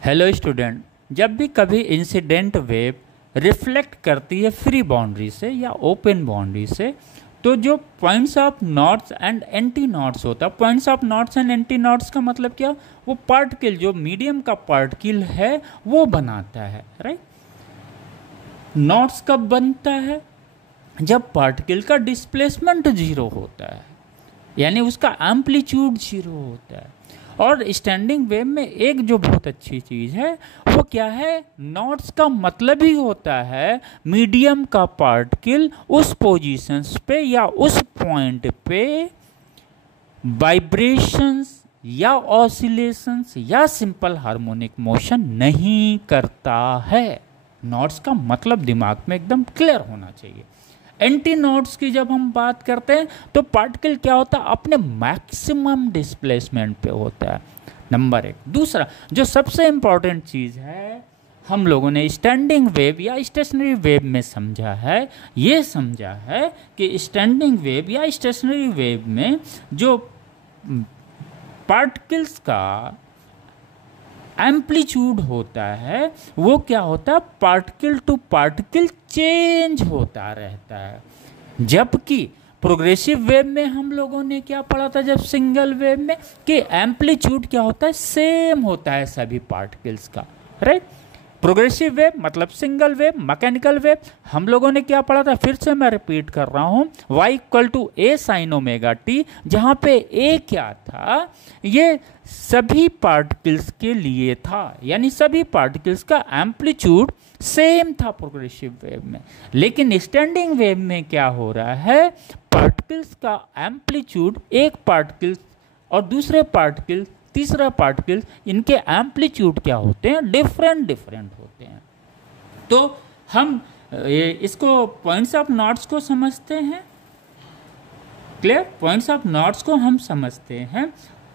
Hello student, जब भी कभी इंसिडेंट वेव रिफ्लेक्ट करती है फ्री बाउंड्री से या ओपन बाउंड्री से, तो जो points of nodes and anti nodes होता है। Points of nodes and anti nodes का मतलब क्या? वो पार्टिकल, जो मीडियम का पार्टिकल है वो बनाता है, राइट। नॉट्स कब बनता है? जब पार्टिकल का डिस्प्लेसमेंट जीरो होता है, यानी उसका एम्पलीट्यूड जीरो होता है। और स्टैंडिंग वेव में एक जो बहुत अच्छी चीज़ है वो क्या है? नॉट्स का मतलब ही होता है मीडियम का पार्टिकल उस पोजीशंस पे या उस पॉइंट पे वाइब्रेशंस या ऑसिलेशंस या सिंपल हार्मोनिक मोशन नहीं करता है। नॉट्स का मतलब दिमाग में एकदम क्लियर होना चाहिए। एंटी नॉट्स की जब हम बात करते हैं तो पार्टिकल क्या होता है? अपने मैक्सिमम डिस्प्लेसमेंट पे होता है, नंबर एक। दूसरा जो सबसे इंपॉर्टेंट चीज़ है, हम लोगों ने स्टैंडिंग वेव या स्टेशनरी वेव में समझा है, ये समझा है कि स्टैंडिंग वेव या स्टेशनरी वेव में जो पार्टिकल्स का एम्पलीट्यूड होता है वो क्या होता है? पार्टिकल टू पार्टिकल चेंज होता रहता है। जबकि प्रोग्रेसिव वेव में हम लोगों ने क्या पढ़ा था जब सिंगल वेव में, कि एम्पलीट्यूड क्या होता है? सेम होता है सभी पार्टिकल्स का, राइट। प्रोग्रेसिव वेव मतलब सिंगल वेव। मैकेनिकल वेव हम लोगों ने क्या पढ़ा था? फिर से मैं रिपीट कर रहा हूँ, y equal to A sine omega t, जहाँ पे a क्या था? ये सभी पार्टिकल्स के लिए था, यानी सभी पार्टिकल्स का एम्पलीट्यूड सेम था प्रोग्रेसिव वेव में। लेकिन स्टैंडिंग वेव में क्या हो रहा है? पार्टिकल्स का एम्पलीट्यूड, एक पार्टिकल और दूसरे पार्टिकल, तीसरा पार्टिकल, इनके एम्पलीट्यूड क्या होते हैं? डिफरेंट होते हैं। तो हम इसको पॉइंट्स ऑफ नॉट्स को समझते हैं। क्लियर? पॉइंट्स ऑफ नॉट्स को हम समझते हैं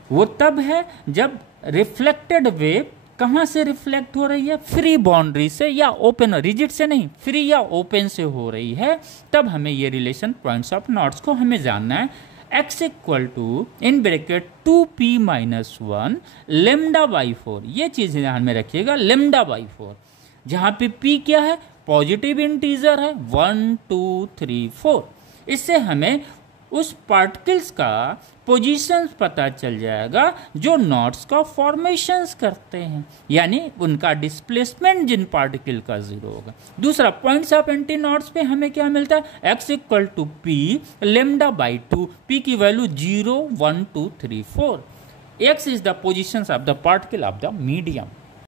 वो तब है जब रिफ्लेक्टेड वेव कहाँ से रिफ्लेक्ट हो रही है? फ्री बाउंड्री से या ओपन, रिजिड से नहीं, फ्री या ओपन से हो रही है, तब हमें ये रिलेशन पॉइंट्स ऑफ नॉट्स को हमें जानना है। x equal to in bracket 2p minus 1 lambda by 4, ये चीज़ ध्यान में रखिएगा, लेमडा बाई 4, जहाँ पे p क्या है? पॉजिटिव इंटीजर है, 1 2 3 4। इससे हमें उस पार्टिकल्स का पोजीशंस पता चल जाएगा जो नॉट्स का फॉर्मेशंस करते हैं, यानी उनका डिस्प्लेसमेंट जिन पार्टिकल का जीरो होगा। दूसरा, पॉइंट्स ऑफ एंटी नॉट्स पे हमें क्या मिलता है? x equal to P lambda by 2, p की value 0 1 2 3 4। x is the positions of the particle of the medium.